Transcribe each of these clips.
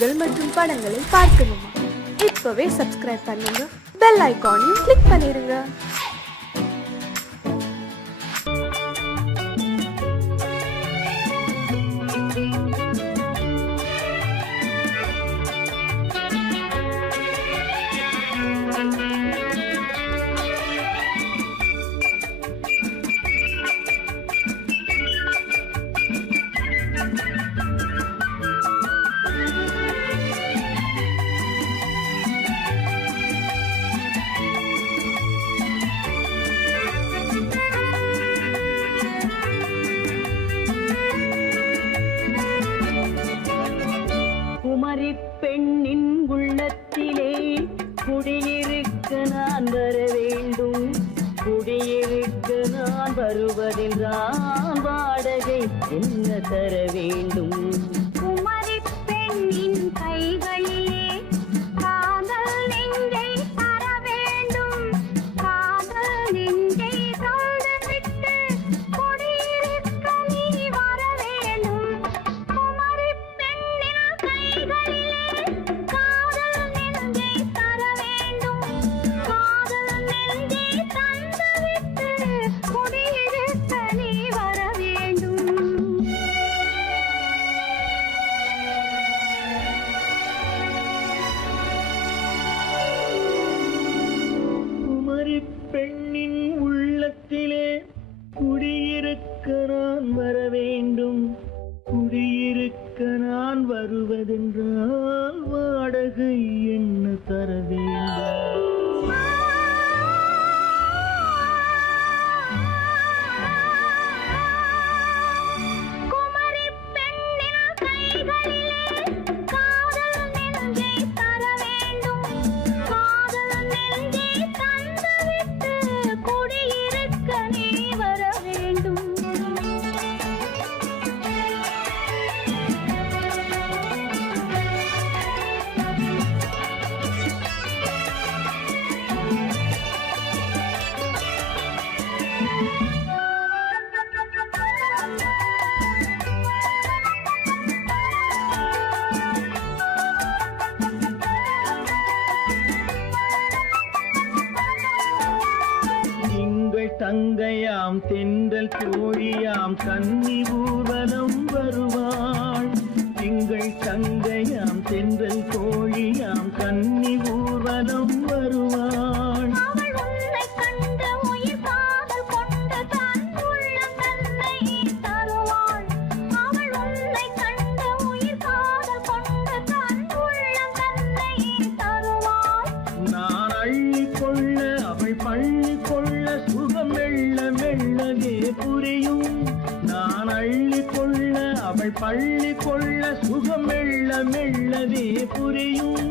செய்திகள் மற்றும் படங்களை பார்க்கணுமா? இப்பவே சப்ஸ்கிரைப் பண்ணுங்க, பெல் ஐகானையும் கிளிக் பண்ணிருங்க. குமரி பெண்ணின் உள்ளத்திலே குடியிருக்க நான் வர வேண்டும். குடியிருக்க நான் வருவதென்றால் வாடகை என்ன தர வேண்டும்? குமரி பெண்ணின் கைகளிலே காதல் நெஞ்சை தர வேண்டும். காதல் நெஞ்சை தந்துவிட்டு குடியிருக்க நீ வர வேண்டும். குமரி பெண்ணின் கைகளிலே காதல் நெஞ்சை தர வேண்டும். காதல் நெஞ்சை தந்துவிட்டு குடியிருக்க நீ வர வேண்டும். குமரி பெண்ணின் உள்ளத்திலே குடியிருக்க நான் வர வேண்டும். குடியிருக்க நான் வருவதென்றால் வாடகை என்ன தர வேண்டும்? குமரி பெண்ணின் கைகளிலே காதல் நெஞ்சை தர வேண்டும். காதல் நெஞ்சை தந்துவிட்டு குடியிருக்க நீ வர வேண்டும். திங்கள் தங்கையாம் தென்றல் தோழியாம் கன்னி ஊர்வலம் வருவாள். திங்கள் தங்கையாம் தென்றல் தோழியாம் கன்னி ஊர்வலம் வருவாள். அவள் உன்னை கண்டு உயிர் காதல் கொண்டு தன் உள்ளம் தன்னை தருவாள். அவள் உன்னை கண்டு உயிர் காதல் கொண்டு தன் உள்ளம் தன்னை தருவாள். நான் அள்ளி கொள்ள அவள் பள்ளி கொள்ள சுகம் மெல்ல மெல்லவே புரியும். நான் அள்ளி கொள்ள அவள் பள்ளி கொள்ள சுகம் மெல்ல மெல்லவே புரியும்.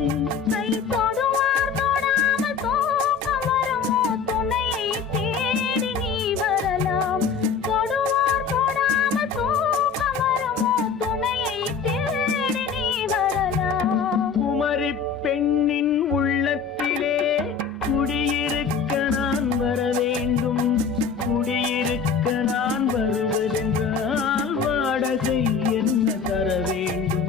கை தொடுவார் தொடாமல் தூக்கம் வருமோ? துணையை தேடி நீ வரலாம். தொடுவார் தொடாமல் தூக்கம் வருமோ? துணையை தேடி நீ வரலாம். குமரி பெண்ணின் உள்ளத்திலே குடியிருக்க நான் வர வேண்டும். குடியிருக்க நான் வருவதென்றால் வாடகை என்ன தர வேண்டும்?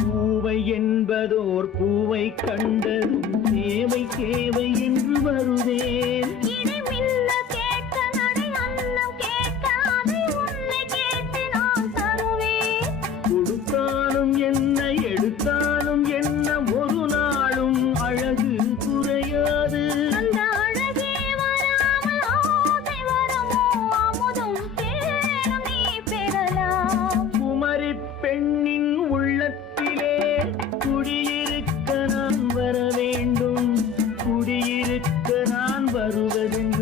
பூவை என்பதோர் பூவை கண்டதும் தேவை தேவை என்று வருவேன். இடி மின்ன கேட்க நடை அன்னம் கேட்க அதை உன்னை கேட்டு நான் தருவேன். கொடுத்தாலும் என்ன எடுத்தாலும் என்ன ஒரு நாளும் அழகு குறையாது. அந்த அழகே வராமல் ஆசை வருமோ? அமுதும் தேனும் நீ பெறலாம். குமரி பெண்ணின் உள்ளத்திலே குடியிருக்க நான் வர வேண்டும். குடியிருக்க நான் வருவதென்று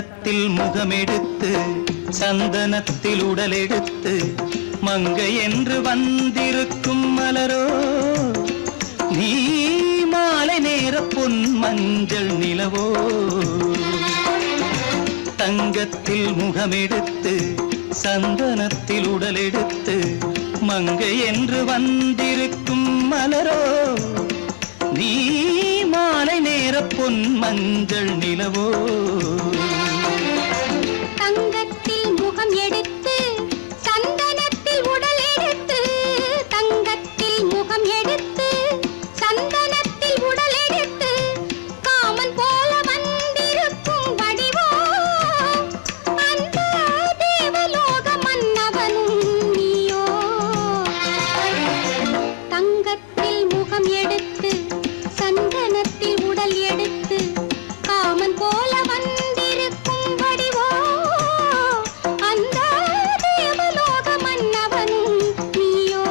தங்கத்தில் முகமெடுத்து சந்தனத்தில் உடலெடுத்து மங்கை என்று வந்திருக்கும் மலரோ நீ மாலை நேர பொன் மஞ்சள் நிலவோ தங்கத்தில் முகமெடுத்து சந்தனத்தில் உடலெடுத்து மங்கை என்று வந்திருக்கும் மலரோ நீ மாலை நேர பொன் மஞ்சள் நிலவோ தங்கத்தில் முகம் எடுத்து சந்தனத்தில் உடல் எடுத்து தங்கத்தில் முகம் எடுத்து சந்தனத்தில் உடல் எடுத்து காமன் போல வந்திருக்கும் வடிவோ அந்த தேவலோக மன்னவனும் நீயோ தங்கத்தில் முகம் எடுத்து சந்தனத்தில் உடல் எடுத்து காமன் போல வந்திருக்கும் வடிவோ அந்த தேவலோக மன்னவனும் நீயோ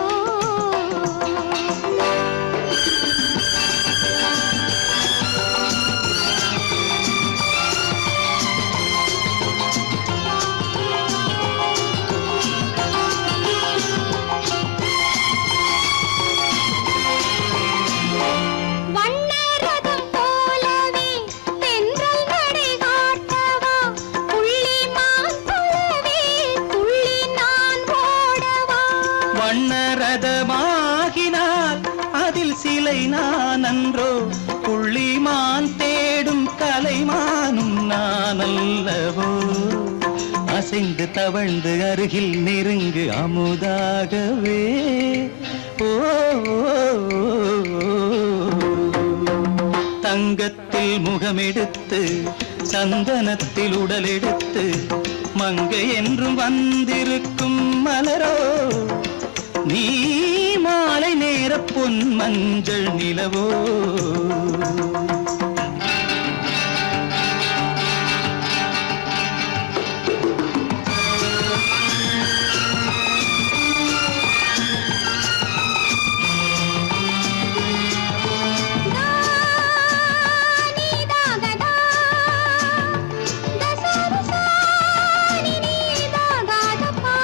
வண்ணரதம் போலவே தென்றல் நடை காட்டவா புள்ளிமான் போலவே துள்ளி நான் ஓடவா வண்ணரதமாகினால் அதில் சிலை நான் அன்றோ புள்ளிமான் தேடும் கலைமானும் நான் அல்லவோ அசைந்து தவழ்ந்து அருகில் நெருங்கு அமுதாகவே ஓ தங்கத்தில் முகமெடுத்து சந்தனத்தில் உடலெடுத்து மங்கை என்றும் வந்திருக்கும் மலரோ நீ மாலை நேர பொன் மஞ்சள் நிலவோ நீதாகதா தசரசா நீதாகதப்பா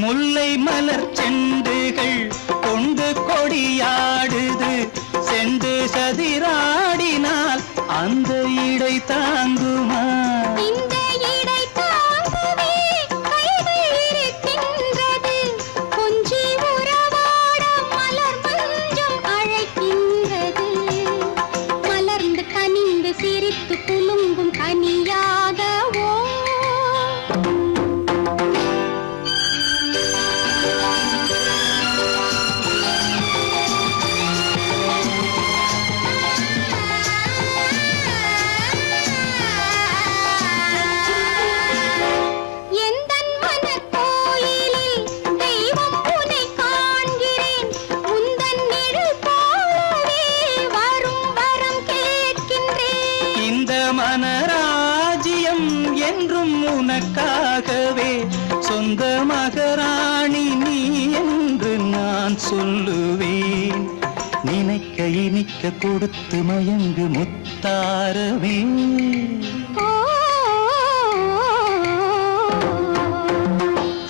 முல்லை மலர் செண்டுகள் கொண்டு கொடியாடுது செண்டு சதிராடினால் அந்த இடை தாங்குமா இந்த இடை தாங்கவே கைகள் இருக்கின்றது கொஞ்சி உறவாட மலர் மஞ்சம் அழைக்கின்றது மலர்ந்து கனிந்து சிரித்து குலுங்கும் கனியாகவோ எந்தன் மனக்கோயிலில் தெய்வம் உன்னை காண்கிறேன் உந்தன் நிழல் போலவே வரும் வரம் கேட்கின்றேன் இந்த மனராஜ்யம் என்றும் உனக்காகவே சொந்த மகராணி நீ என்று நான் சொல்லுவேன் நினைக்க இனிக்க கொடுத்து மயங்கு முத்தாரவே ஓ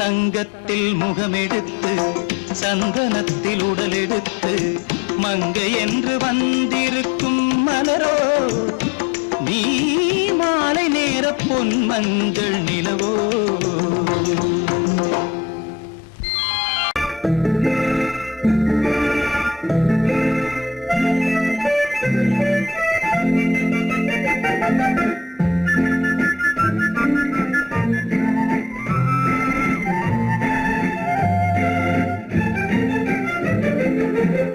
தங்கத்தில் முகமெடுத்து சந்தனத்தில் உடலெடுத்து மங்கை என்று வந்திருக்கும் மலரோ நீ மாலை நேர பொன் மஞ்சள் நிலவோ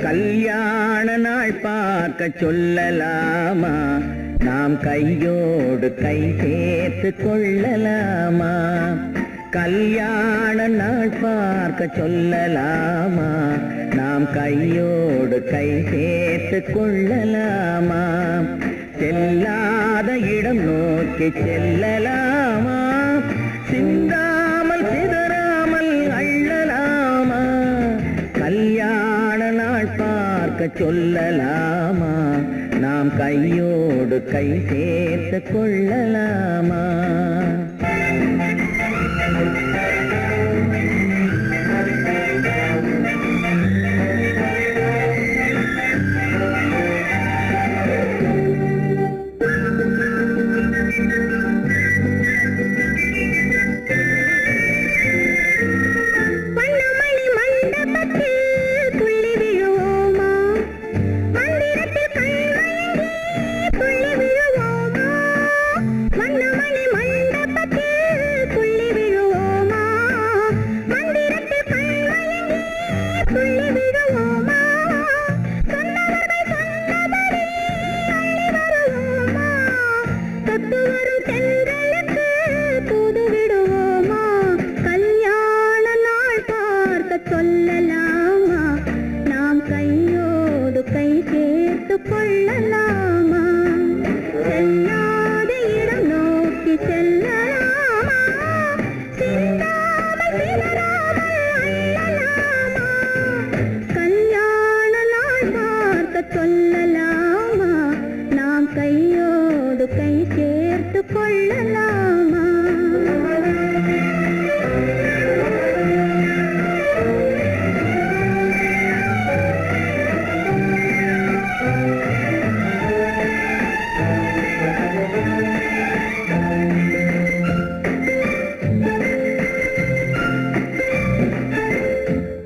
கல்யாண நாள் பார்க்க சொல்லலாமா நாம் கையோடு கை சேர்த்து கொள்ளலாமா கல்யாண நாள் பார்க்க சொல்லலாமா நாம் கையோடு கை சேர்த்து கொள்ளலாமா செல்லாத இடம் நோக்கி செல்லலாமா சிந்தாமல் சிதறாமல் அள்ளலாமா சொல்லலாமா நாம் கையோடு கை சேர்த்து கொள்ளலாமா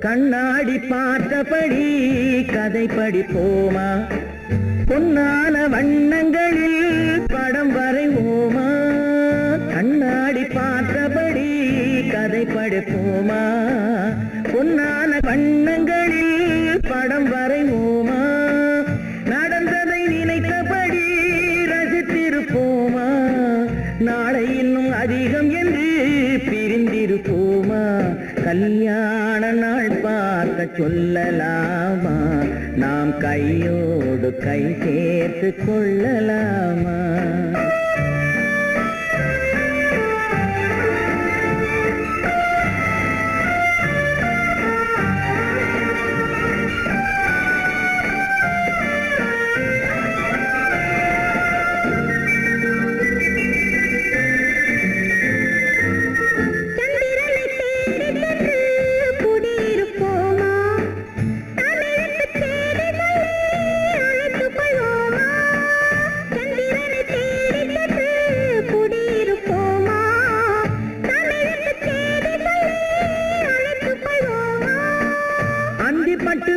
கண்ணாடி பார்த்தபடி கதை படிப்போமா பொன்னான வண்ணங்களில் படம் வரைவோமா கண்ணாடி பார்த்தபடி கதை படிப்போமா பொன்னான வண்ணங்களில் படம் வரைவோமா நடந்ததை நினைத்தபடி ரசித்திருப்போமா நாளை இன்னும் அதிகம் என்று பிரிந்திருப்போமா கல்யாண நாள் பார்க்க சொல்லலாமா நாம் கையோடு கை சேர்த்து கொள்ளலாமா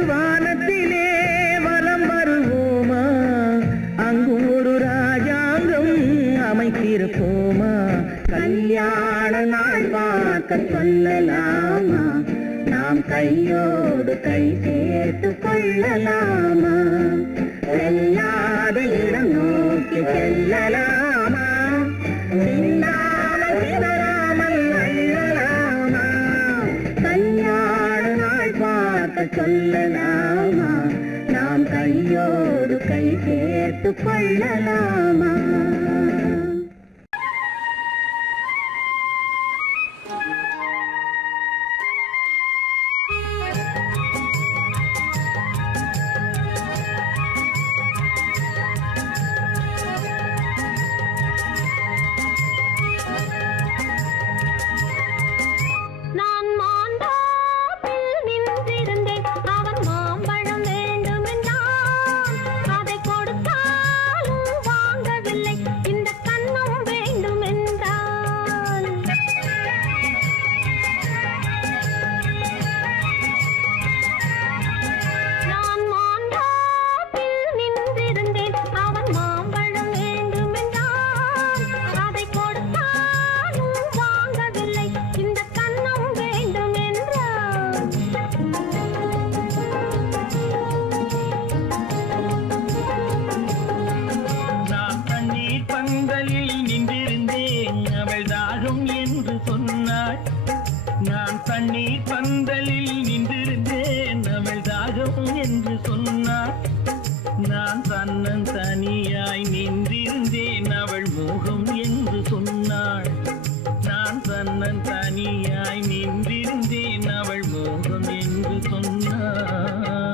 வானத்திலே வலம் வருவோமா அங்கும் ஒரு ராஜாங்கம் அமைத்திருப்போமா கல்யாண நாள் பார்க்க சொல்லலாமா நாம் கையோடு கை சேர்த்து கொள்ளலாமா செல்லாத இடம் நோக்கி செல்லலாமா சிந்தாமல் சிதறாமல் அள்ளலாமா கல்யாண நாள் பார்க்க சொல்லலாமா நாம் கையோடு கை சேர்த்து கொள்ளலாமா தண்ணீர் பந்தலில் நின்றிருந்தேன் அவள் தாகம் என்று சொன்னாள் நான் தன்னன் தனியாய் நின்றிருந்தேன் அவள் மோகம் என்று சொன்னாள் நான் தன்னன் தனியாய் நின்றிருந்தேன் அவள் மோகம் என்று சொன்னாள்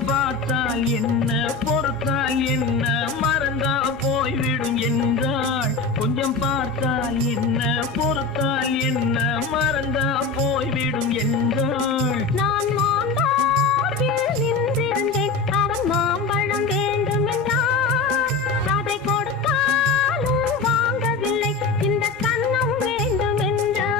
கொஞ்சம் பார்த்தால் என்ன பொறுத்தால் என்ன மறந்தா போய்விடும் என்றாள். கொஞ்சம் பார்த்தால் என்ன பொறுத்தால் என்ன மறந்தா போய்விடும் என்றாள். நான் மாம்பழத்தில் நின்றிருந்தேன், அவன் மாம்பழம் வேண்டும் என்றான். அதை கொடுத்தாலும் வாங்கவில்லை, இந்த கன்னம் வேண்டும் என்றான்.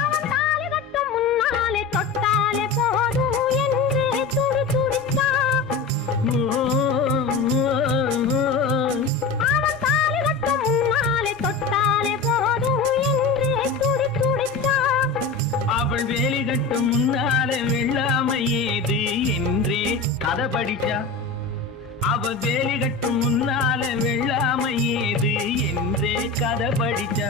அவன் தாலி கட்டும் முன்னாலே தொட்டாலே போதும் என்று துடி துடித்தான். அவன் தாலி கட்டும் முன்னாலே தொட்டாலே போதும் என்று துடி துடித்தான். அவள் வேலி கட்டும் முன்னால வெள்ளாமை ஏது என்றே கதை படிச்சா. அவள் வேலி கட்டும் முன்னால வெள்ளாமை ஏது என்றே கதை படிச்சா.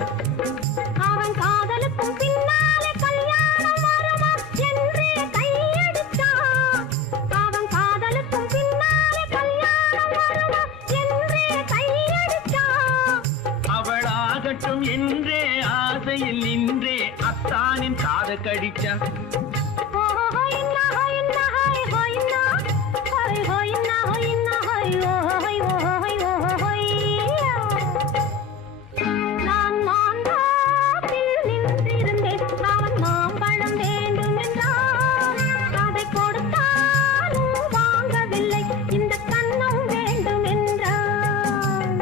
அவன் காதலுக்கும் பின்னாலே கல்யாணம் வருமா என்றே கையடித்தான். அவன் காதலுக்கும் பின்னாலே கல்யாணம் வருமா என்றே கையடித்தான். அவள் ஆகட்டும் என்றே ஆசையில் நின்றே அத்தானின் காதை கடிச்சா. நான் மாம்பழத்தில் நின்றிருந்தேன், அவன் மாம்பழம் வேண்டும் என்றான். அதை கொடுத்தாலும் வாங்கவில்லை, இந்த கன்னம் வேண்டும் என்றான்.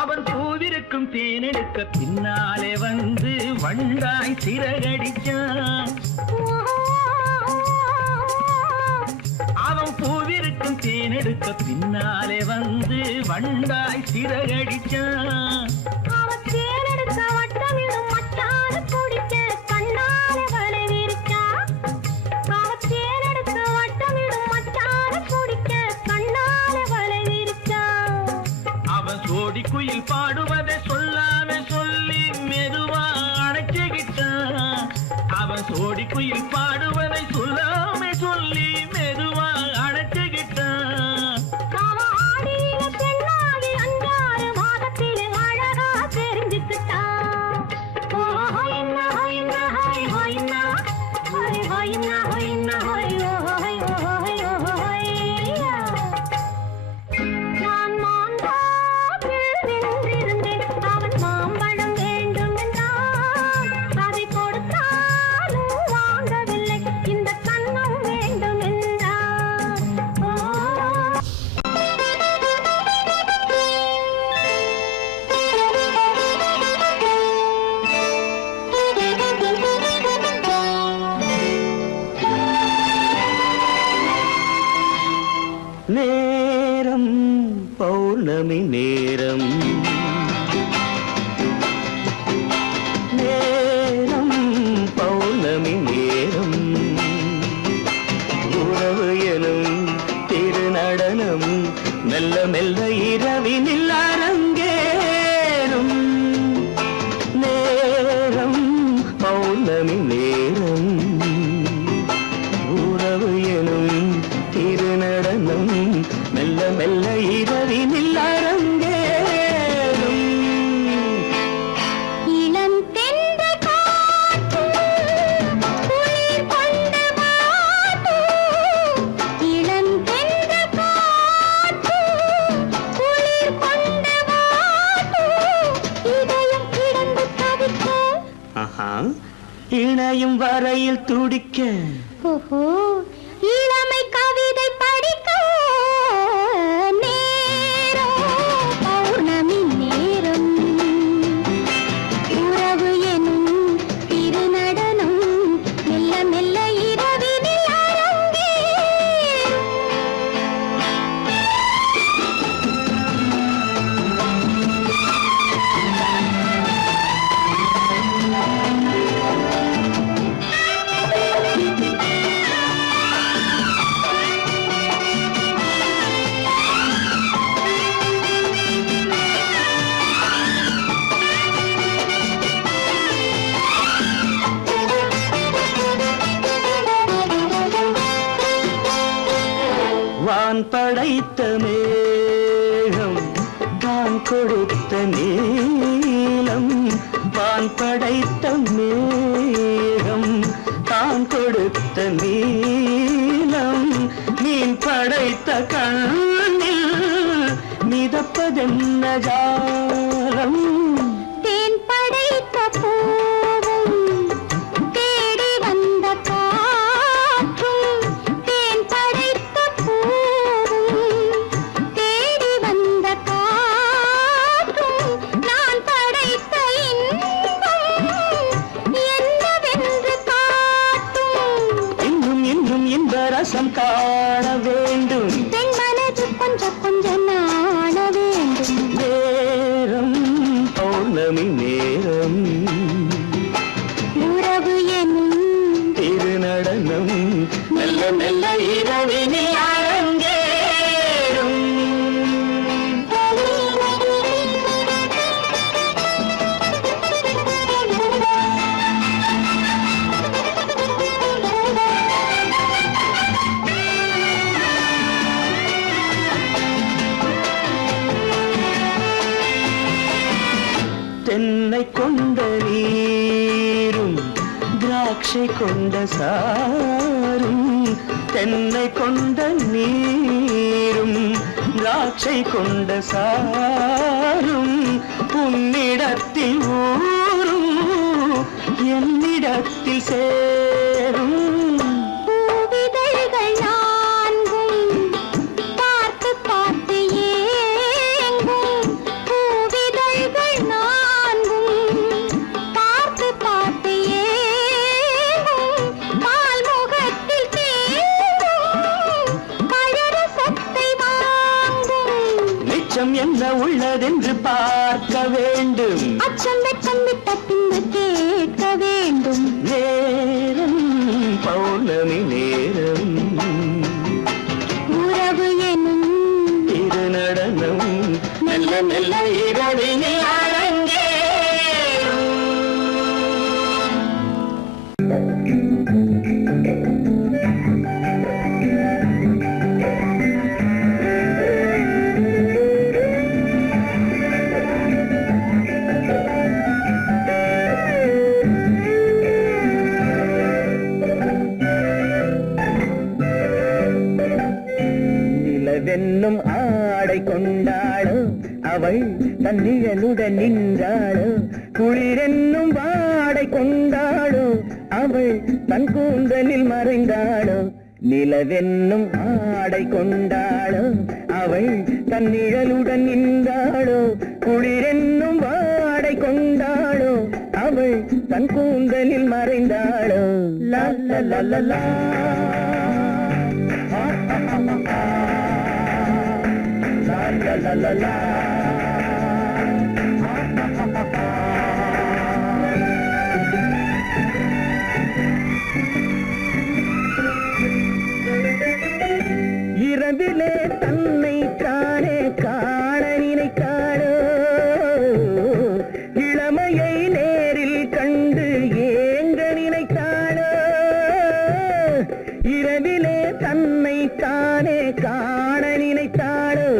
அவன் பூவிருக்கும் தேனெடுக்க பின்னாலே வந்து வண்டாய் சிறகடிச்சான். அவன் பூவிருக்கும் தேனெடுக்க பின்னாலே வந்து வண்டாய் சிறகடிச்சான். அவன் தேனெடுக்க வட்டமிடும் மச்சான குடிக்க கண்ணாலே வலை விரிச்சான். அவன் தேனெடுக்க வட்டமிடும் மச்சான குடிக்க கண்ணாலே வலை விரிச்சான். அவன் சோடி குயில் பாடுவதை சொல்லாம சொல்லி மெதுவா அணைச்சுக்கிட்டான். அவன் சோடி குயில் பாடுவதை சொல்லாம சொல்லி மெதுவா அணைச்சுக்கிட்டான். அவன் ஆடியில பெண்ணாகி 5-6 மாதத்திலே அழகா தெரிஞ்சுக்கிட்டான். ஹொய்னா ஹொய்னா ஹொய் ஹொய்னா ஹொய் ஹொய்னா ஹொய்னா ஹொய் ஹொய் ஹொய் ஹொய்யா. நான் மாம்பழத்தில் நின்றிருந்தேன், அவன் மாம்பழம் வேண்டும் என்றான். அதை கொடுத்தாலும் வாங்கவில்லை, இந்த கன்னம் வேண்டும் என்றான். நேரம் பௌர்ணமி நேரம், நேரம் பௌர்ணமி நேரம், உறவு எனும் திருநடனம் மெல்ல மெல்ல இரவினில் அரங்கேறும். நேரம் பௌர்ணமி நேரம், உறவு எனும் திருநடனம் மெல்ல மெல்ல இரவினில் அரங்கேறும். இளம் தென்றல் காற்று குளிர் கொண்டு வாட்டும். இளம் தென்றல் காற்று குளிர் கொண்டு வாட்டும். இதயம் கிடந்து தவிக்க, ஆஹா, இணையும் வரையில் துடிக்க, ஓஹோ, இளமை கவிதை படிக்க. நேரம் பௌர்ணமி நேரம், உறவு எனும் திருநடனம் மெல்ல மெல்ல வான் படைத்த மேகம் தான் கொடுத்த நீலம். வான் படைத்த மேகம் தான் கொடுத்த நீலம். மீன் படைத்த கண்ணில் மிதப்பதென்ன ஜாலம். தேன் படைத்த பூவும் தேடி வந்த காற்றும். தேன் படைத்த பூவும் தேடி வந்த காற்றும். நான் படைத்த இன்பம் என்னவென்று காட்டும். இன்னும் இன்னும் இன்ப ரசம் காண வேண்டும். பெண் மனது கொஞ்சம் கொஞ்சம் நாண வேண்டும். நேரம் பௌர்ணமி நேரம். உறவு எனும் திருநடனம் மெல்ல மெல்ல இரவினில் அரங்கேறும். தென்னை கொண்ட நீரும் திராட்சை கொண்ட சாரும். தென்னை கொண்ட நீரும் திராட்சை கொண்ட சாரும். உன்னிடத்தில் ஊரும் என்னிடத்தில் சேரும். பூவிதழ்கள் நான்கும் பார்த்து பார்த்து ஏங்கும். பூவிதழ்கள் நான்கும் பார்த்து பார்த்து ஏங்கும். பால்முகத்தில் தேங்கும் பழரசத்தை வாங்கும். மிச்சம் என்ன உள்ளதென்று பார்க்க வேண்டும். அச்சம் வெச்சம் விட்ட பின்பு கேட்க வேண்டும். நேரம் பௌர்ணமி நேரம். உறவு எனும் திருநடனம் மெல்ல மெல்ல இரவினில் அரங்கேறும். நிலவென்னும் ஆடை கொண்டாளோ அவள் தன்னிழலுடன் நின்றாளோ. குளிரென்னும் வாடை கொண்டாளோ அவள் தன் கூந்தலில் மறைந்தாளோ. நிலவென்னும் ஆடை கொண்டாளோ அவள் தன்னிழலுடன் நின்றாளோ. குளிரென்னும் வாடை கொண்டாளோ அவள் தன் கூந்தலில் மறைந்தாளோ. லா லா லா லா லா. La la la la. இரவிலே தன்னை காணே காண நினைத்தாளோ. இளமையை நேரில் கண்டு ஏங்க நினைத்தாளோ. இரவிலே தன்னை காணே காண நினைத்தாளோ.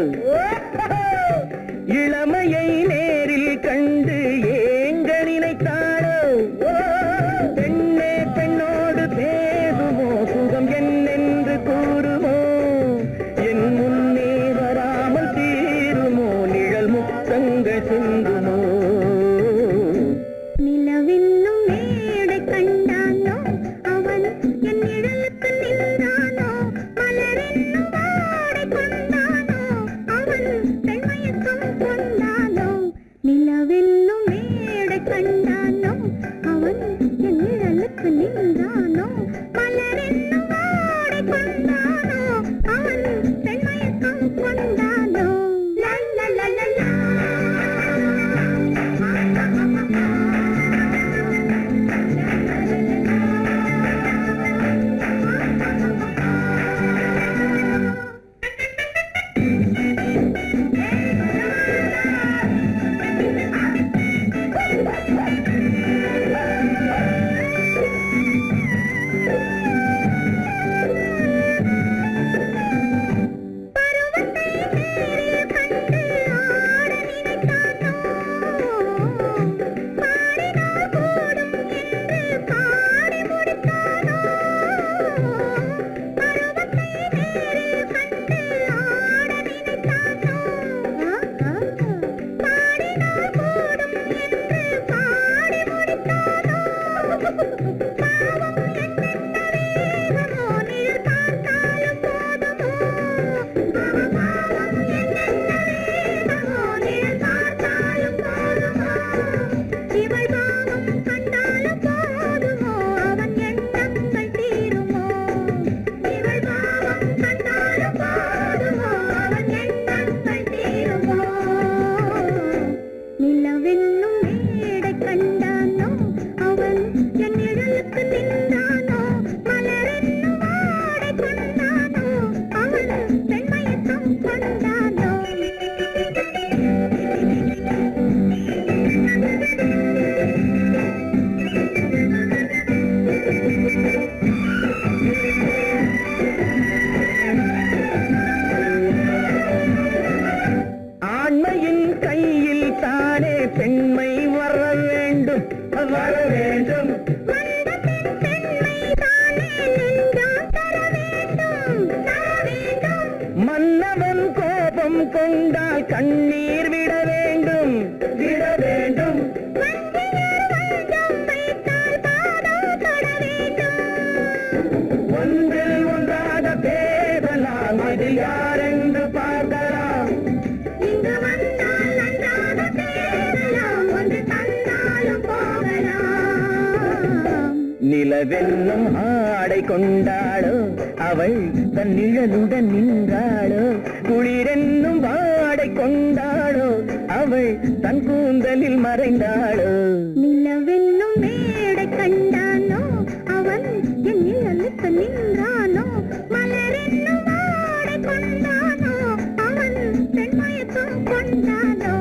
இளமையை நேரில் கண்டு ஏங்க நினைத்தாளோ. பெண்ணே பெண்ணோடு பேசுமோ சுகம் என்னென்று கூறுமோ. என் முன்னே வராமல் தீருமோ நிழல் முத்தங்கள் சிந்துமோ. நிலவென்னும் மேடை கண்டானோ அவன் என் நிழலுக்கு நின்றானோ. மலரென்னும் வாடை கொண்டால் கண்ணீர் விட வேண்டும் விட வேண்டும். ஒன்றில் ஒன்றாக பேசலாம், அது யாரென்று பார்க்கலாம். இங்கு வந்தால் நன்றாக பேசலாம், ஒன்று தந்தாலும் போகலாம். நிலவென்னும் ஆடை கொண்டாளோ அவள் தன் நிழலுடன் நின்றாளோ, குளிரென்னும் வாடை கொண்டாளோ அவள் தன் கூந்தலில் மறைந்தாளோ. நிலவென்னும் மேடை கண்டானோ அவன் என் நிழலுக்கு நின்றானோ, மலரென்னும் ஆடை கொண்டானோ அவன் பெண்மயக்கம் கொண்டானோ.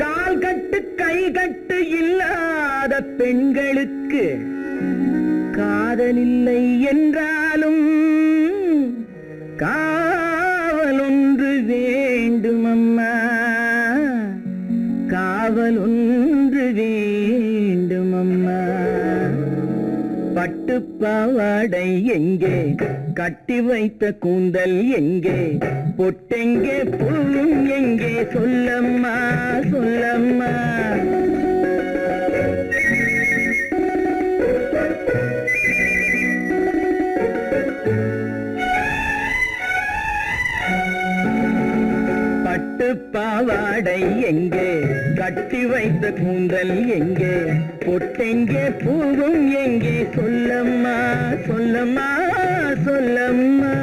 கால் கட்டு கை கட்டு இல்லாத பெண்களுக்கு காதலில்லை என்றாலும் காவல் ஒன்று வேண்டும் அம்மா, காவல் ஒன்று வேண்டும் அம்மா. பட்டு பாவாடை எங்கே, கட்டி வைத்த கூந்தல் எங்கே, பொட்டெங்கே பூவும் எங்கே, சொல்லம்மா சொல்லம்மா. பட்டு பாவாடை எங்கே, கட்டி வைத்த கூந்தல் எங்கே, பொட்டெங்கே பூவும் எங்கே, சொல்லம்மா சொல்லம்மா சொல்லம்மா.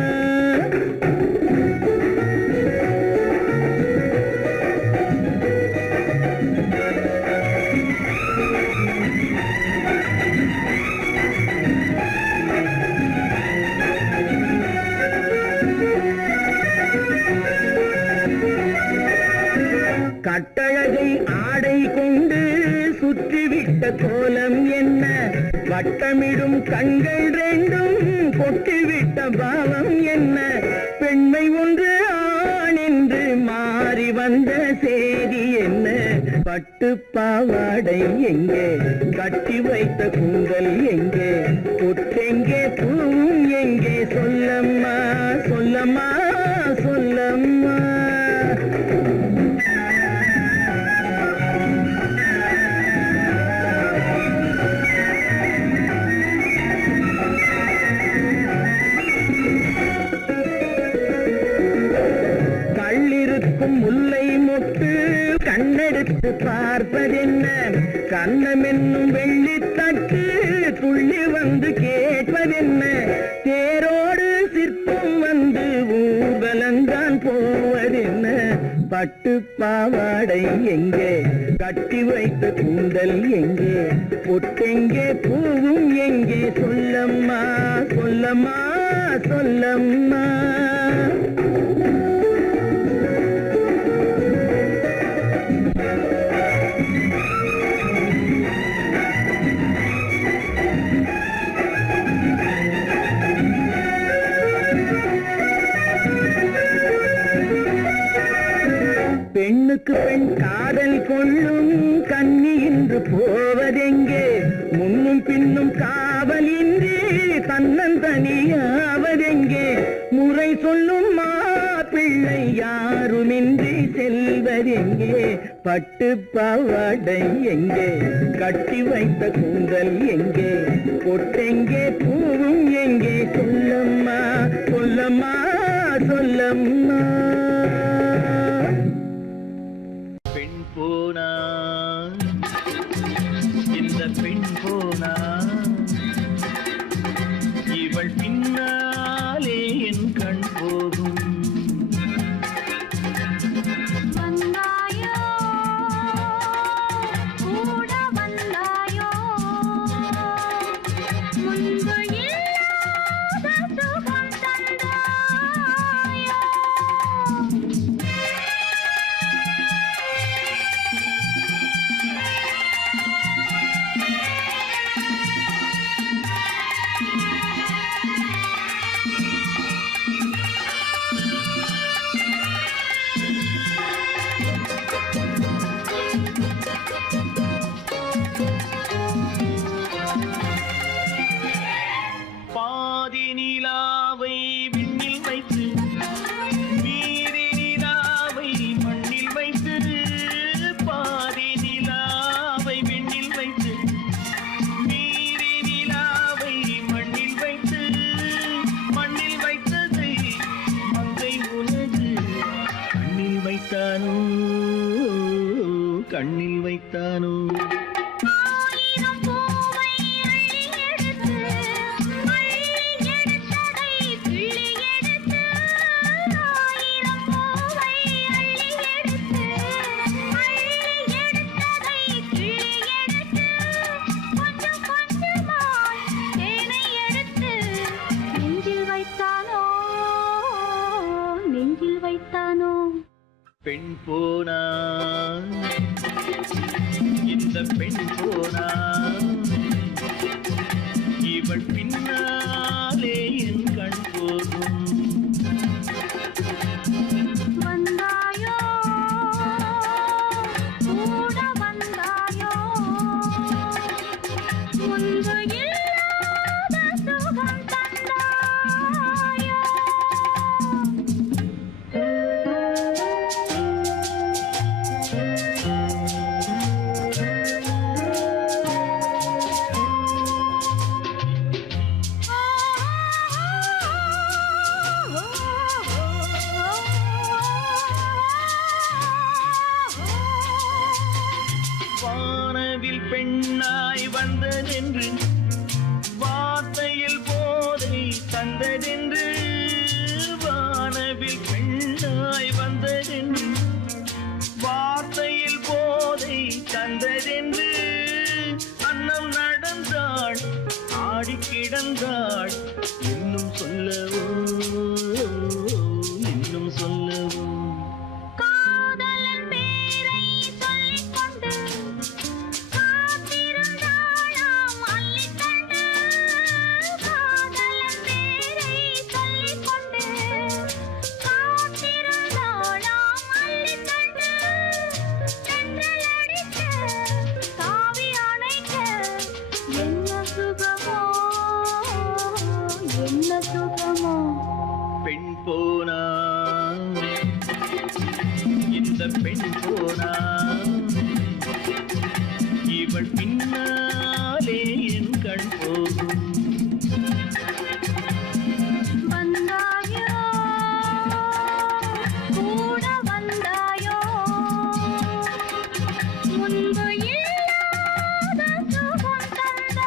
கட்டழகை ஆடை கொண்டு சுற்றிவிட்ட கோலம் என்ன, வட்டமிடும் கண்கள் ரெண்டும் கொட்டிவிட்ட பாவம் என்ன, பெண்மை ஒன்று ஆண் என்று மாறி வந்த செய்தி என்ன. பட்டு பாவாடை எங்கே, கட்டி வைத்த கூந்தல் எங்கே, பொட்டெங்கே பூவும் எங்கே, சொல்லம்மா சொல்லம்மா சொல்லம்மா. முல்லை மொட்டு கண்ணெடுத்து பார்ப்பதென்ன, கண்ணம் என்னும் வெள்ளித்தட்டு துள்ளி வந்து கேட்பதென்ன, தேரோடு சிற்பம் வந்து ஊர்வலந்தான் போவதென்ன. பட்டு பாவாடை எங்கே, கட்டி வைத்த கூந்தல் எங்கே, பொட்டெங்கே பூவும் எங்கே, சொல்லம்மா சொல்லம்மா சொல்லம்மா. பெண்ணுக்கு பெண் காதல் கொள்ளும் கன்னி இன்று போவதெங்கே, முன்னும் பின்னும் காவலின்றி தன்னந்தனியாவதெங்கே, முறை சொல்லும் மாப்பிள்ளை யாருமின்றி செல்வதெங்கே. பட்டு பாவாடை எங்கே, கட்டி வைத்த கூந்தல் எங்கே, பொட்டெங்கே பூவும் எங்கே, சொல்லம்மா சொல்லம்மா சொல்லம்மா. பெண் போனா இந்த பெண் போனா, இவள் பின்னாலே என் கண் போகும். வந்தாயோ கூட வந்தாயோ, முன்பு இல்லாத சுகம் தந்தாயோ. கண்ணில் வைத்தானோ ஆயிரம் பூவை அள்ளி எடுத்து அள்ளி எடுத்ததை கிள்ளி எடுத்து ஆயிரம் பூவை அள்ளி எடுத்து அள்ளி எடுத்ததை கிள்ளி எடுத்து கொஞ்சம் கொஞ்சமாய் தேனை எடுத்து நெஞ்சில் வைத்தானோ நெஞ்சில் வைத்தானோ பெண் போனா இந்த பெண் போனா இவள் பின்னாலே என் கண் போகும் வந்தாயோ கூட வந்தாயோ முன்பு இல்லாத சுகம் தந்தாயோ வானவில் பெண்ணாய் வந்ததென்று வார்த்தையில் போதை தந்ததென்று வானவில் பெண்ணாய் வந்ததென்று வார்த்தையில் போதை தந்ததென்று அன்னம் நடந்தாள் ஆடி கிடந்தாள் இன்னும் சொல்லவோ இன்னும் சொல்லவோ காதலன் பேரை சொல்லிக் கொண்டு காத்திருந்தாளாம் அள்ளித்தண்டு காதலன் பேரை சொல்லிக் கொண்டு காத்திருந்தாளாம் அள்ளித்தண்டு தென்றல் அடிக்க தாவி அணைக்க என்ன சுகமோ என்ன சுகமோ பெண் போனா இந்த பெண் போனா இவள் பின்னாலே என் கண் போகும் வந்தாயோ கூட வந்தாயோ முன்பு இல்லாத சுகம் தந்தாயோ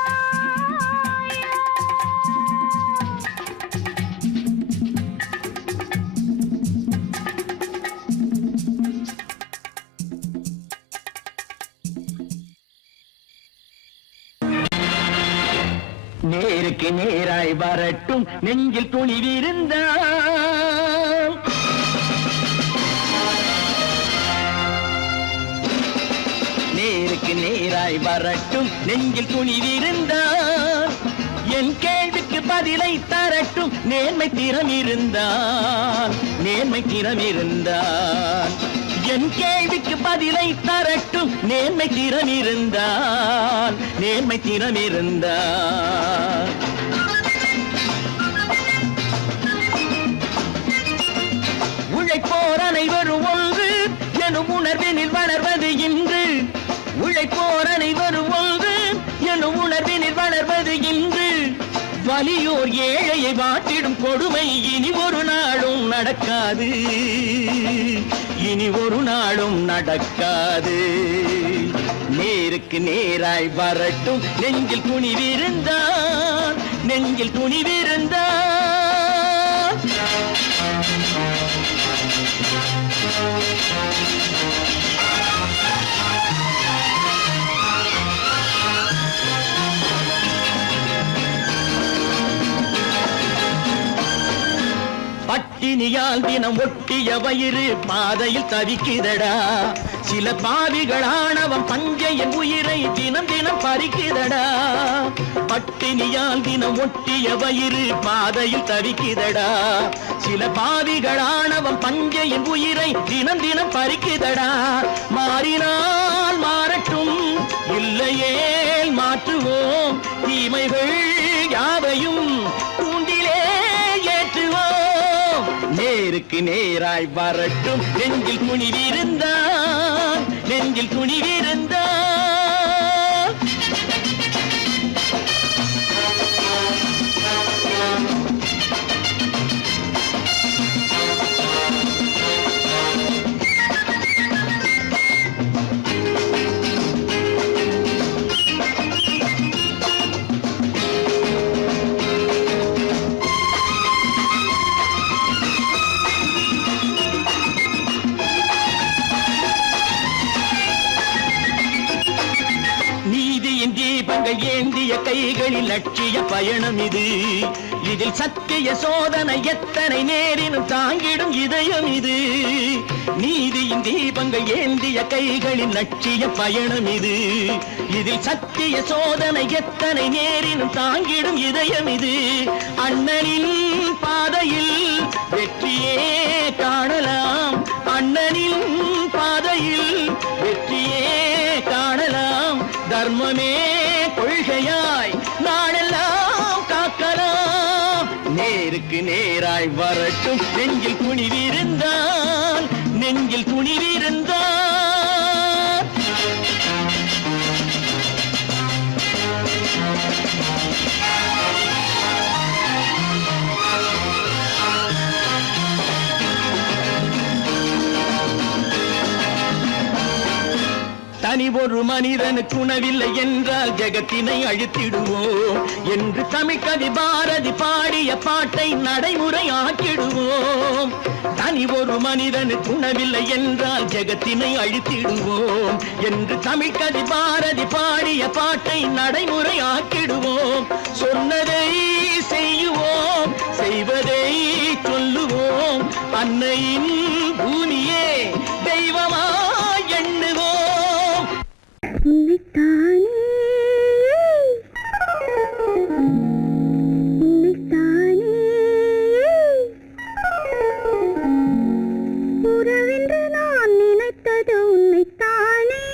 நேருக்கு நேராய் வரட்டும் நெஞ்சில் துணிவிருந்தால் நேருக்கு நேராய் வரட்டும் நெஞ்சில் துணிவிருந்தால் என் கேள்விக்கு பதிலை தரட்டும் நேர்மை திறம் இருந்தால் நேர்மை திறம் இருந்தால் என் கேள்விக்கு பதிலை தரட்டும் நேர்மை திறம் இருந்தால் நேர்மை திறம் இருந்தால் உழைப்போர் அனைவரும் ஒன்று எனும் உணர்வினில் வளர்வது இன்று உழைப்போர் அனைவரும் ஒன்று எனும் உணர்வினில் வளர்வது இன்று வலியோர் ஏழையை வாட்டிடும் கொடுமை இனி ஒரு நாளும் நடக்காது இனி ஒரு நாளும் நடக்காது நேருக்கு நேராய் வரட்டும் நெஞ்சில் துணிவிருந்தால் நெஞ்சில் துணிவிருந்தால் பட்டினியால் தினம் ஒட்டிய வயிறு பாதையில் தவிக்குதடா சில பாவிகளானவன் பஞ்சையின் உயிரை தினம் தினம் பறிக்குதடா பட்டினியால் தினம் ஒட்டிய வயிறு பாதையில் தவிக்குதடா சில பாவிகளானவன் பஞ்சையின் உயிரை தினம் தினம் பறிக்குதடா மாறினால் மாறட்டும் இல்லையேல் மாற்றுவோம் தீமைகள் யாவையும் கூண்டிலே ஏற்றுவோம் நேருக்கு நேராய் வரட்டும் நெஞ்சில் துணிவிருந்தால் நெஞ்சில் துணிவிருந்தால் தீபங்கள் ஏந்திய கைகளில் லட்சிய பயணம் இது. இதில் சத்திய சோதனை எத்தனை நேரினும் தாங்கிடும் இதயம் இது. நீதியின் தீபங்கள் ஏந்திய கைகளில் லட்சிய பயணம் இது. இதில் சத்திய சோதனை எத்தனை நேரினும் தாங்கிடும் இதயம் இது. அண்ணனின் பாதையில் வெற்றியே காணலாம். அண்ணனின் பாதையில் வெற்றியே காணலாம். தர்மமே கொள்கையாய் நாடெல்லாம் காக்கலாம். நேருக்கு நேராய் வரட்டும் நெஞ்சில் துணிவிருந்தால், நெஞ்சில் துணிவிருந்தால். தனி ஒரு மனிதனுக்கு உணவில்லை என்றால் ஜெகத்தினை அழித்திடுவோம் என்று தமிழ் கவி பாரதி பாடிய பாட்டை நடைமுறையாக்கிடுவோம். தனி ஒரு மனிதனுக்கு உணவில்லை என்றால் ஜெகத்தினை அழித்திடுவோம் என்று தமிழ் கவி பாரதி பாடிய பாட்டை நடைமுறையாக்கிடுவோம். சொன்னதை செய்யுவோம், செய்வதை சொல்லுவோம். அன்னையின் பூமியே தெய்வமா எண்ணுவோம். உன்னைத்தானே உன்னைத்தானே உறவென்று நான் நினைத்தது உன்னைத்தானே.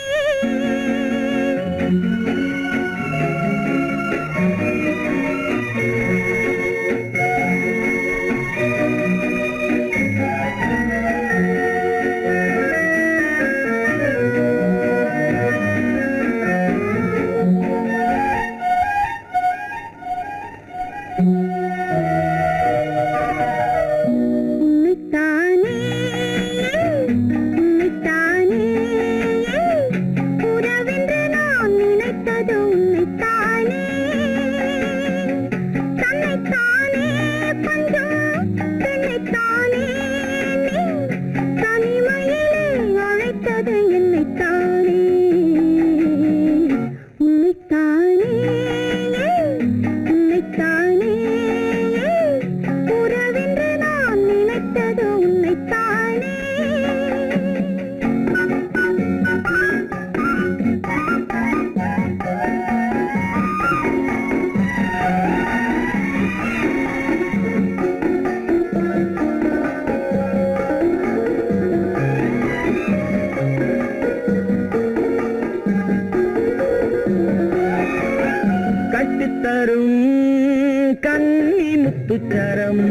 முத்துச்சரம்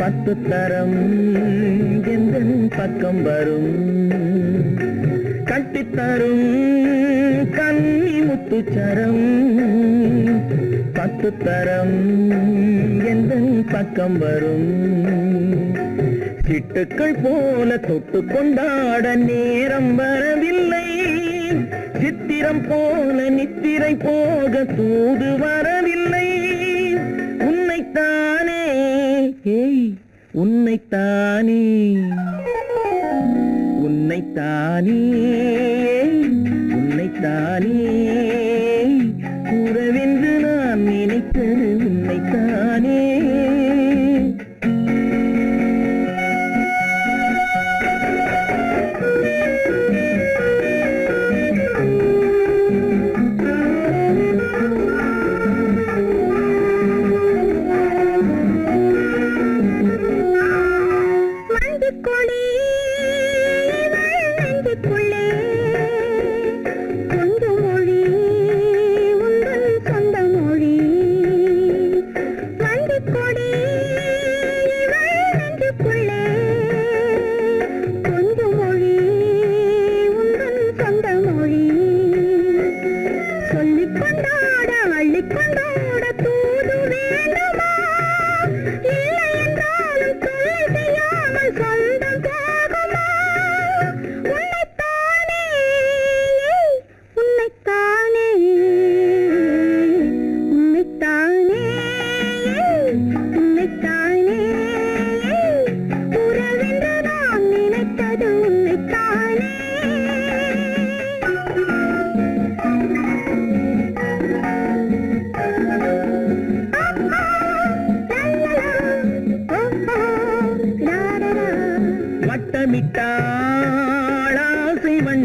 பத்து தரம் எந்தன் பக்கம் வரும். கட்டித்தரும் கன்னி முத்துச்சரம் பத்து தரம் எந்தன் பக்கம் வரும். சிட்டுக்கள் போல தொட்டு கொண்டாட நேரம் வரவில்லை. சித்திரம் போல நித்திரை போக தூது வரவில்லை. உன்னைத்தானே உன்னைத்தானே உன்னைத்தானே உன்னைத்தானே கூறவென்று நான் நினைத்தது உன்னைத்தானே. மஞ்சள் கொடி நெஞ்சுக்குள்ளே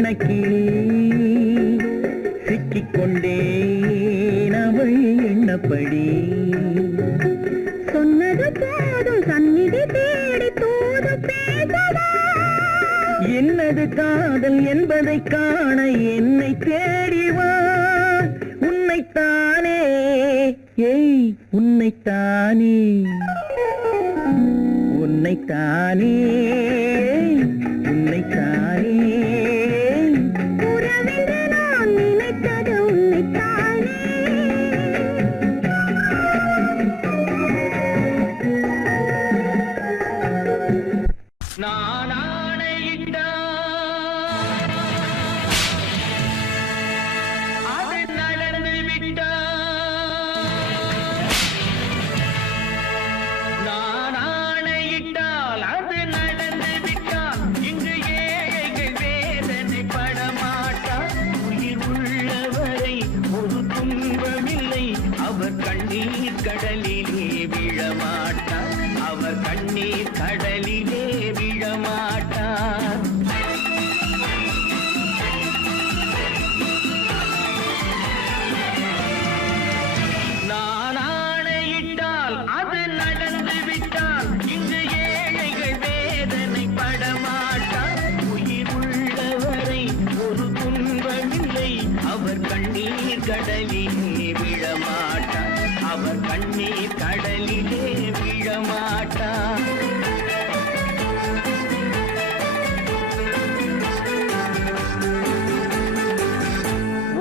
வண்ணக்கிளி சிக்கிக்கொண்டேன் அவள் எண்ணப்படி. சொன்னது போதும் சந்நிதி தேடி தூது பேசவா? என்னது காதல் என்பதை காண என்னை தேடிவா. உன்னைத்தானே ஏய் உன்னைத்தானே உன்னைத்தானே உன்னைத்தானே உறவென்று நான் நினைத்தது உன்னைத்தானே. நான் ஆணையிட்டால் அது நடந்து விட்டால். நான் ஆணையிட்டால் அது நடந்து விட்டால். இங்கு ஏழைகள் வேதனை படமாட்டார். உயிர் உள்ளவரை ஒரு துன்பமில்லை. அவர் கண்ணீர் கடலிலே விழமாட்டார். அவர் கண்ணீர் கடலிலே விழமாட்டார். நான் ஆணையிட்டால் அது நடந்து விட்டால். இங்கு ஏழைகள் வேதனை படமாட்டார். உயிர் உள்ளவரை ஒரு துன்பமில்லை. அவர் கண்ணீர் கடலிலே விழமாட்டார். அவர் கண்ணீர் கடலிலே விழமாட்டார்.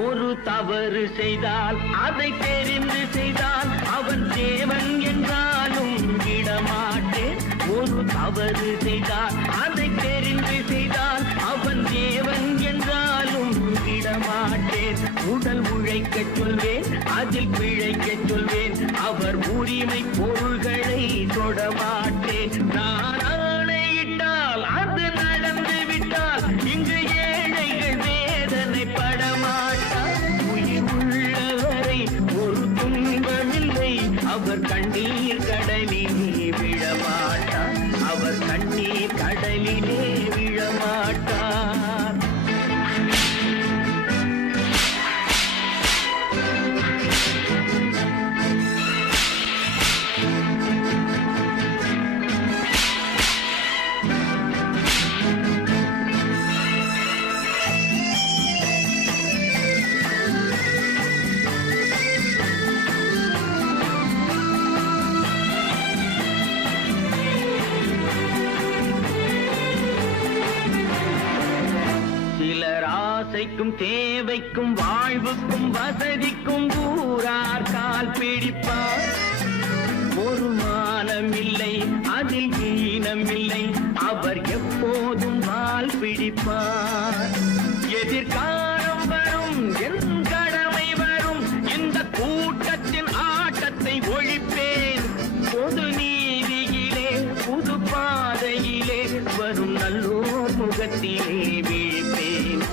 ஒரு தவறு செய்தால் அதை தெரிந்து செய்தால் அவன் தேவன் என்றாலும் விடமாட்டேன். ஒரு தவறு செய்தால் அதை தெரிந்து செய்தால் அவன் தேவன் என்றாலும் விடமாட்டேன். உடல் உழைக்கச் சொல்வேன், அதில் பிழைக்கச் சொல்வேன். அவர் உரிமை பொருள்களை தொடமாட்டேன். நான் ஆணையிட்டால் அது நடந்து விட்டால். இங்கு ஏழைகள் வேதனை படமாட்டார். உயிர் உள்ளவரை ஒரு துன்பமில்லை. அவர் கண்ணீர் கடலிலே விழமாட்டார். அவர் கண்ணீர் கடலிலே விழமாட்டார். சிலர் ஆசைக்கும் தேவைக்கும் வாழ்வுக்கும் வசதிக்கும் ஊரார் கால் பிடிப்பார். ஒரு மானமில்லை, அதில் ஈனமில்லை. அவர் எப்போதும் வால் பிடிப்பார். எதிர்காலம் வரும், என் கடமை வரும். இந்த கூட்டத்தின் ஆட்டத்தை ஒழிப்பேன். பொது நீதியிலே புது பாதையிலே வரும் நல்லோர் முகத்திலே விழிப்பேன்.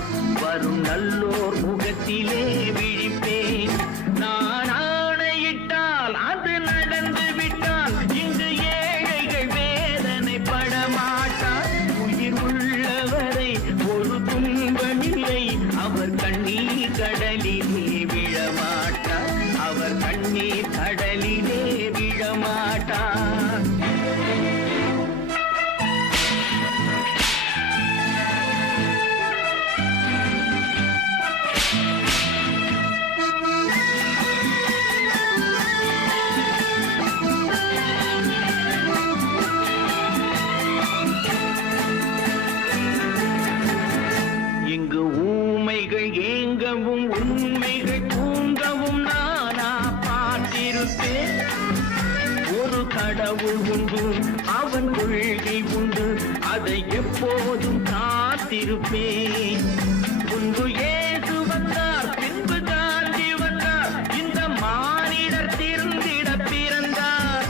வரும் நல்லோர் முகத்திலே விழிப்பேன். நான் ஆணையிட்டால் அது நடந்து விட்டால். இங்கு ஏழைகள் வேதனை படமாட்டார். உயிர் உள்ளவரை ஒரு துன்பமில்லை. அவர் கண்ணீர் கடலிலே விழமாட்டார். அவர் கண்ணீர் கடலிலே விழமாட்டார். இங்கு ஊமைகள் ஏங்கவும் உண்மைகள் தூங்கவும் நானா பார்த்திருப்பேன். ஒரு கடவுள் உண்டு, அவன் கொள்கை உண்டு. அதை எப்போதும் காத்திருப்பேன். முன்பு இயேசு வந்தார், பின்பு காந்தி வந்தார். இந்த மானிடர் திருந்திட பிறந்தார்.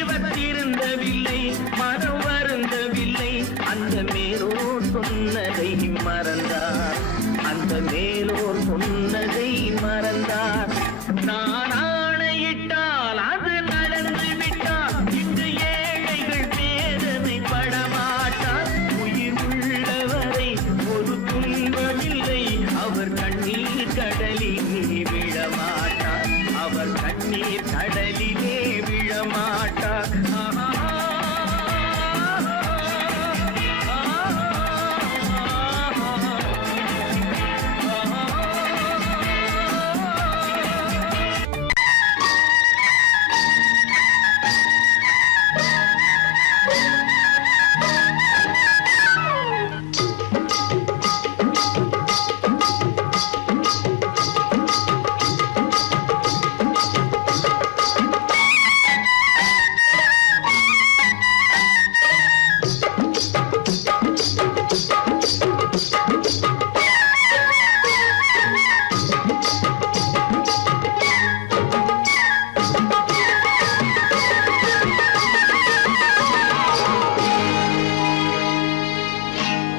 இவர் திருந்தவில்லை, மனம் வருந்தவில்லை. அந்த மேலோர் சொன்னதை மறந்தார். அந்த மேலோர் சொன்னதை மறந்தார். நான் ஆணையிட்டால் அது நடந்து விட்டால். இன்று ஏழைகள் வேதனை படமாட்டார். உயிர் உள்ளவரை ஒரு துன்பம் கடலிலே விழமாட்டார், அவர் கண்ணீர் கடலிலே விழமாட்டார்.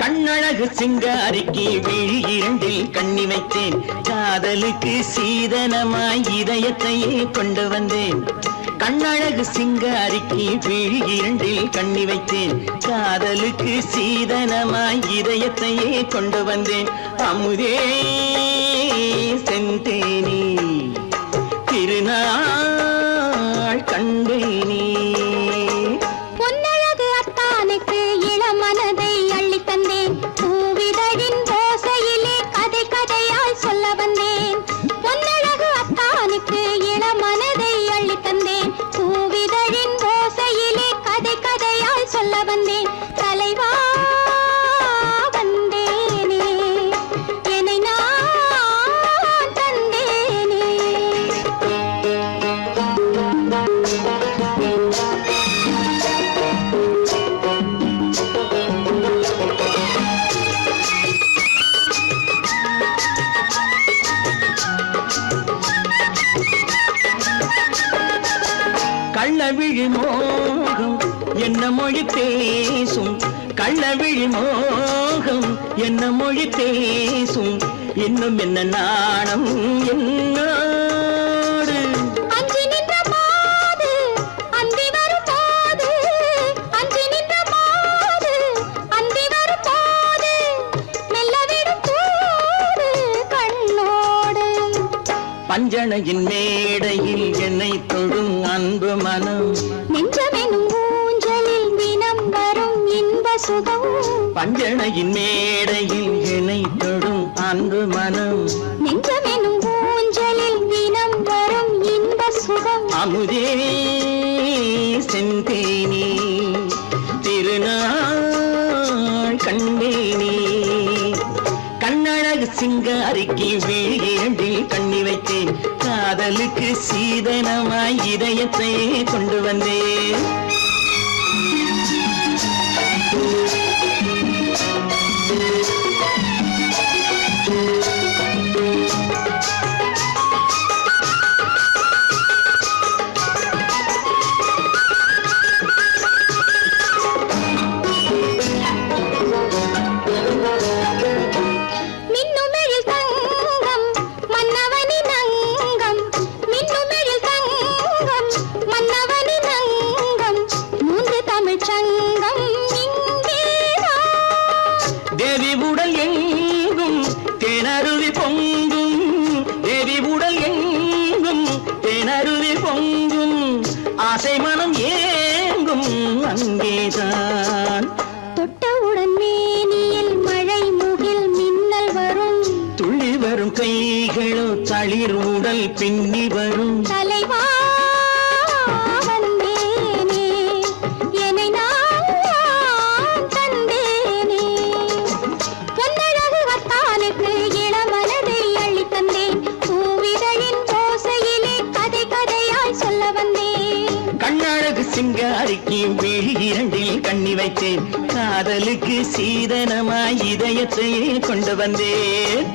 கண்ணழகு சிங்காரிக்கு விழி இரண்டில் கண்ணி வைத்தேன், காதலுக்கு சீதனமாய் இதயத்தையே கொண்டு வந்தேன். கண்ணழகு சிங்காரிக்கு விழி இரண்டில் கண்ணி வைத்தேன், காதலுக்கு சீதனமாய் இதயத்தையே கொண்டு வந்தேன். அமுதே செந்தேனே திருநாள் கண்டேனே. பொன்னழகு அத்தானுக்கு இளமனதை அள்ளி தந்தேன், பூவிதழின் ஓசையிலே கதை கதையாய் சொல்ல வந்தேன். பொன்னழகு அத்தானுக்கு இளமனதை அள்ளி தந்தேன், பூவிதழின் ஓசையிலே கதை கதையாய் சொல்ல வந்தேன். தலைவா வந்தேனே, என்னை நான் தந்தேனே. கள்ளவிழி மோகம் என்ன மொழி பேசும், கள்ளவிழி மோகம் என்ன மொழி பேசும், இன்னும் என்ன நாணம் என்னோடு. அஞ்சி நின்ற மாது அந்தி வரும் போது, அஞ்சி நின்ற மாது அந்தி வரும் போது, மெல்ல விடும் தூது கண்ணோடு. பஞ்சணையின் மேடையில் என்னை தொடும் அன்பு மனம், நெஞ்சமெனும் ஊஞ்சலில் தினம் வரும் இன்ப சுகம். பஞ்சணையின் மேடையில் என்னை தொடும் அன்பு மனம், நெஞ்சமெனும் ஊஞ்சலில் தினம் வரும் இன்ப சுகம். அமுதே செந்தேனே திருநாள் கண்டேனே. கண்ணழகு சிங்காரிக்கு விழி இரண்டில் கண்ணி வைத்தேன், காதலுக்கு சீதனமாய் இதயத்தை கொண்டு வந்தேன். மின்னுமெழில் தங்கம் மன்னவனின் அங்கம், மின்னுமெழில் தங்கம் மன்னவனின் அங்கம், மூன்று தமிழ்ச் சங்கம் இங்கேதான். தேவி உடல் எங்கும் தேனருவி பொங்கும், தேவி உடல் எங்கும் தேனருவி பொங்கும், ஆசை மனம் ஏங்கும் அங்கேதான். தொட்டவுடன் மேனியில் மழை முகில் மின்னல் வரும், துள்ளி வரும் கைகளோ தளிர் உடல் பின்னி வரும். தலைவா வந்தேனே, என்னை நான் தந்தேனே. பொன்னழகு அத்தானுக்கு இளமனதை அள்ளி தந்தேன், பூவிதழின் ஓசையிலே கதை கதையாய் சொல்ல வந்தேன். கண்ணழகு சிங்காரிக்கு விழி இரண்டில் கண்ணி வைத்தேன், காதலுக்கு சீதனமாய் இதயத்தையே கொண்டு வந்தேன்.